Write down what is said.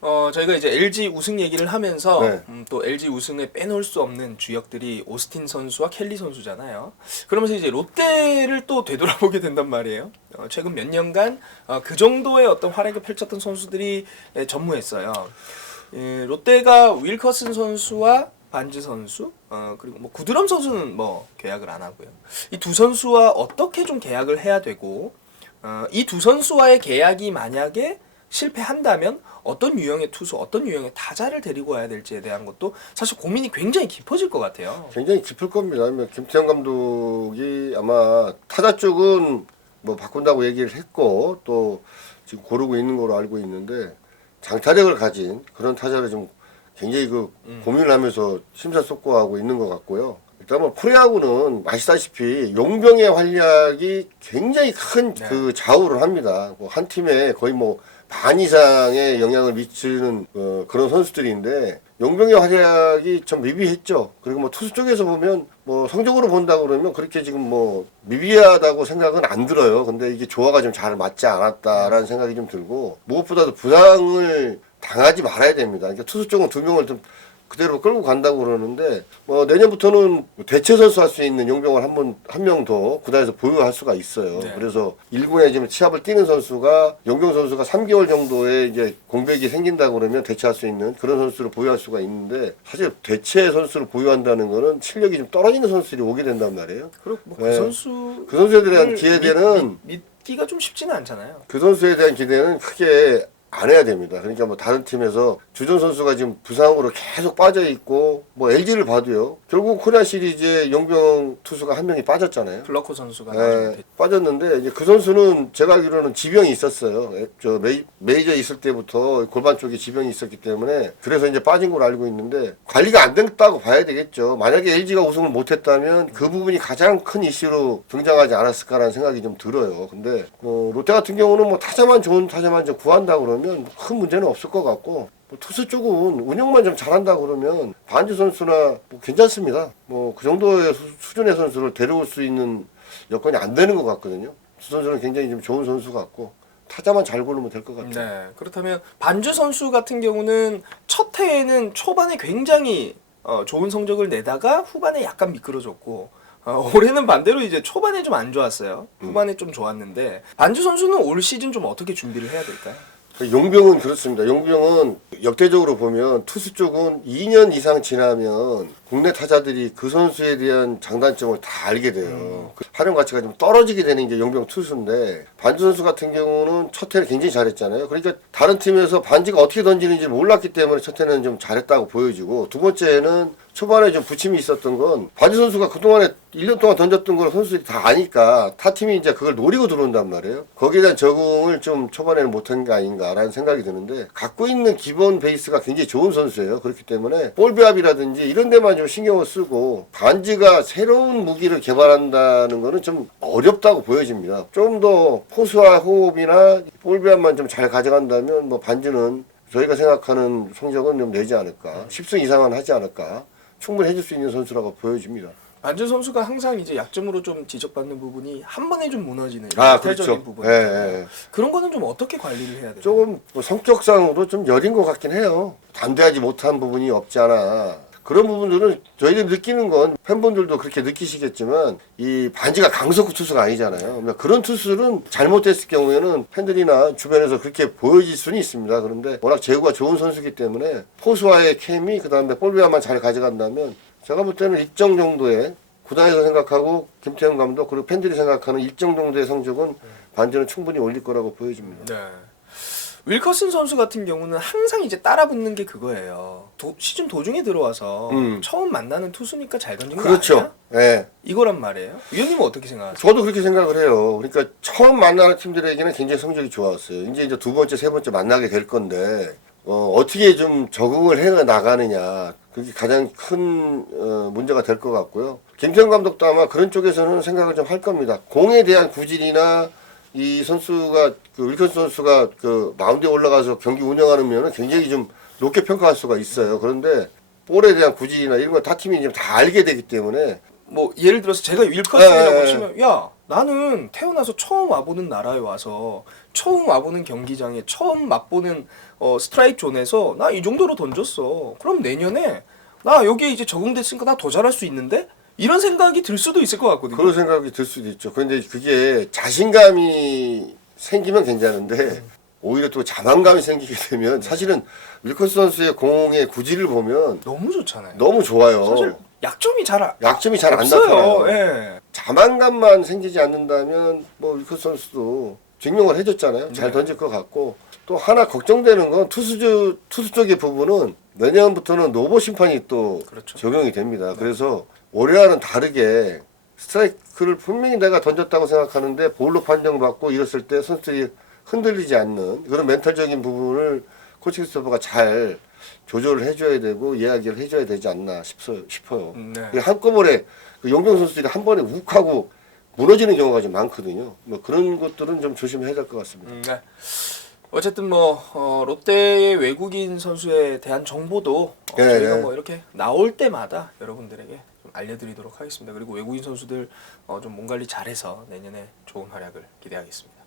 저희가 이제 LG 우승 얘기를 하면서 네. 또 LG 우승에 빼놓을 수 없는 주역들이 오스틴 선수와 켈리 선수잖아요. 그러면서 이제 롯데를 또 되돌아보게 된단 말이에요. 최근 몇 년간 그 정도의 어떤 활약을 펼쳤던 선수들이 전무했어요. 롯데가 윌커슨 선수와 반즈 선수, 그리고 뭐 구드럼 선수는 뭐 계약을 안 하고요. 이 두 선수와 어떻게 좀 계약을 해야 되고, 이 두 선수와의 계약이 만약에 실패한다면 어떤 유형의 투수, 어떤 유형의 타자를 데리고 와야 될지에 대한 것도 사실 고민이 굉장히 깊어질 것 같아요. 굉장히 깊을 겁니다. 김태형 감독이 아마 타자 쪽은 뭐 바꾼다고 얘기를 했고 또 지금 고르고 있는 걸로 알고 있는데 장타력을 가진 그런 타자를 좀 굉장히 고민을 하면서 심사숙고하고 있는 것 같고요. 일단 뭐 프로야구는 아시다시피 용병의 활약이 굉장히 큰 그 좌우를 합니다. 뭐 한 팀에 거의 뭐 반 이상의 영향을 미치는 그런 선수들인데 용병의 활약이 좀 미비했죠. 그리고 뭐 투수 쪽에서 보면 뭐 성적으로 본다고 그러면 그렇게 지금 뭐 미비하다고 생각은 안 들어요. 근데 이게 조화가 좀 잘 맞지 않았다라는 생각이 좀 들고 무엇보다도 부상을 당하지 말아야 됩니다. 그러니까 투수 쪽은 두 명을 좀 그대로 끌고 간다고 그러는데 뭐 내년부터는 대체 선수 할 수 있는 용병을 한 명 더 구단에서 보유할 수가 있어요. 네. 그래서 1군에 지금 시합을 뛰는 선수가 용병 선수가 3개월 정도의 이제 공백이 생긴다고 그러면 대체할 수 있는 그런 선수를 보유할 수가 있는데 사실 대체 선수를 보유한다는 거는 실력이 좀 떨어지는 선수들이 오게 된단 말이에요. 그리고 뭐 그 네. 선수 그 선수에 대한 기대는 믿기가 좀 쉽지는 않잖아요. 그 선수에 대한 기대는 크게 안 해야 됩니다. 그러니까 뭐 다른 팀에서 주전 선수가 지금 부상으로 계속 빠져 있고 뭐 LG를 봐도요. 결국 코리안 시리즈에 용병 투수가 한 명이 빠졌잖아요. 플러코 선수가 나중에 빠졌는데 이제 그 선수는 제가 알기로는 지병이 있었어요. 저 메이저에 있을 때부터 골반 쪽에 지병이 있었기 때문에 그래서 이제 빠진 걸로 알고 있는데 관리가 안 됐다고 봐야 되겠죠. 만약에 LG가 우승을 못했다면 그 부분이 가장 큰 이슈로 등장하지 않았을까라는 생각이 좀 들어요. 근데 롯데 같은 경우는 뭐 타자만 좋은 타자만 좀 구한다 그러면 큰 문제는 없을 것 같고. 뭐 투수 쪽은 운영만 좀 잘한다 그러면 반지 선수나 뭐 괜찮습니다. 뭐 그 정도의 수준의 선수를 데려올 수 있는 여건이 안 되는 것 같거든요. 두 선수는 굉장히 좀 좋은 선수 같고 타자만 잘 고르면 될 것 같아요. 네. 그렇다면 반주 선수 같은 경우는 첫 해에는 초반에 굉장히 좋은 성적을 내다가 후반에 약간 미끄러졌고 올해는 반대로 이제 초반에 좀 안 좋았어요. 후반에 좀 좋았는데 반주 선수는 올 시즌 좀 어떻게 준비를 해야 될까요? 용병은 그렇습니다. 용병은 역대적으로 보면 투수 쪽은 2년 이상 지나면 국내 타자들이 그 선수에 대한 장단점을 다 알게 돼요. 그 활용 가치가 좀 떨어지게 되는 게 용병 투수인데 반지 선수 같은 경우는 첫 해를 굉장히 잘했잖아요. 그러니까 다른 팀에서 반지가 어떻게 던지는지 몰랐기 때문에 첫 해는 좀 잘했다고 보여지고 두 번째는 초반에 좀 부침이 있었던 건 반지 선수가 그동안에 1년 동안 던졌던 걸 선수들이 다 아니까 타 팀이 이제 그걸 노리고 들어온단 말이에요. 거기에 대한 적응을 좀 초반에는 못한 게 아닌가라는 생각이 드는데 갖고 있는 기본 베이스가 굉장히 좋은 선수예요. 그렇기 때문에 볼 배합이라든지 이런 데만 좀 신경을 쓰고 반지가 새로운 무기를 개발한다는 거는 좀 어렵다고 보여집니다. 좀 더 포수와 호흡이나 볼 배합만 좀 잘 가져간다면 뭐 반지는 저희가 생각하는 성적은 좀 내지 않을까. 10승 이상은 하지 않을까. 충분히 해줄 수 있는 선수라고 보여집니다. 반주 선수가 항상 이제 약점으로 좀 지적받는 부분이 한 번에 좀 무너지는 그렇죠. 대표적인 부분. 예. 그런 거는 좀 어떻게 관리를 해야 돼요? 조금 뭐 성격상으로 좀 여린 것 같긴 해요. 담대하지 못한 부분이 없지 않아. 그런 부분들은 저희들이 느끼는 건 팬분들도 그렇게 느끼시겠지만 이 반지가 강속구 투수가 아니잖아요. 그러니까 그런 투수는 잘못됐을 경우에는 팬들이나 주변에서 그렇게 보여질 수는 있습니다. 그런데 워낙 제구가 좋은 선수이기 때문에 포수와의 케미 그다음에 볼배합만 잘 가져간다면 제가 볼 때는 일정 정도의 구단에서 생각하고 김태형 감독 그리고 팬들이 생각하는 일정 정도의 성적은 반지는 충분히 올릴 거라고 보여집니다. 네. 윌커슨 선수 같은 경우는 항상 이제 따라붙는 게 그거예요. 시즌 도중에 들어와서 처음 만나는 투수니까 잘 던진 거 그렇죠. 아니야? 네. 이거란 말이에요. 위원님은 어떻게 생각하세요? 저도 그렇게 생각을 해요. 그러니까 처음 만나는 팀들에게는 굉장히 성적이 좋았어요. 이제 두 번째, 세 번째 만나게 될 건데 어떻게 좀 적응을 해 나가느냐 그게 가장 큰 문제가 될 것 같고요. 김태형 감독도 아마 그런 쪽에서는 생각을 좀 할 겁니다. 공에 대한 구질이나 이 선수가 윌컨 선수가 마운드에 올라가서 경기 운영하는 면은 굉장히 좀 높게 평가할 수가 있어요. 그런데 볼에 대한 구질이나 이런 거 타 팀이 좀 다 알게 되기 때문에 뭐 예를 들어서 제가 윌커슨이라고 치면 야 나는 태어나서 처음 와보는 나라에 와서 처음 와보는 경기장에 처음 맛보는 스트라이크 존에서 나 이 정도로 던졌어. 그럼 내년에 나 여기에 이제 적응됐으니까 나 더 잘할 수 있는데? 이런 생각이 들 수도 있을 것 같거든요. 그런 생각이 들 수도 있죠. 그런데 그게 자신감이 생기면 괜찮은데 오히려 또 자만감이 생기게 되면 사실은 윌커스 선수의 공의 구질을 보면 너무 좋잖아요. 너무 좋아요. 사실 약점이 약점이 잘 안 없어요. 나타나요. 예. 자만감만 생기지 않는다면 뭐 윌커스 선수도 증명을 해줬잖아요. 잘 네. 던질 것 같고 또 하나 걱정되는 건 투수 쪽의 부분은 내년부터는 로보 심판이 또 그렇죠. 적용이 됩니다. 그래서 올해와는 다르게 스트라이크를 분명히 내가 던졌다고 생각하는데 볼로 판정받고 이랬을 때 선수들이 흔들리지 않는 그런 멘탈적인 부분을 코칭 스타프가 잘 조절을 해줘야 되고 이야기를 해줘야 되지 않나 싶어요. 네. 한꺼번에 그 용병 선수들이 한 번에 욱하고 무너지는 경우가 좀 많거든요. 뭐 그런 것들은 좀 조심해야 될 것 같습니다. 네. 어쨌든 뭐 롯데의 외국인 선수에 대한 정보도 저희가 네. 뭐 이렇게 나올 때마다 여러분들에게 좀 알려드리도록 하겠습니다. 그리고 외국인 선수들 좀 몸 관리 잘해서 내년에 좋은 활약을 기대하겠습니다.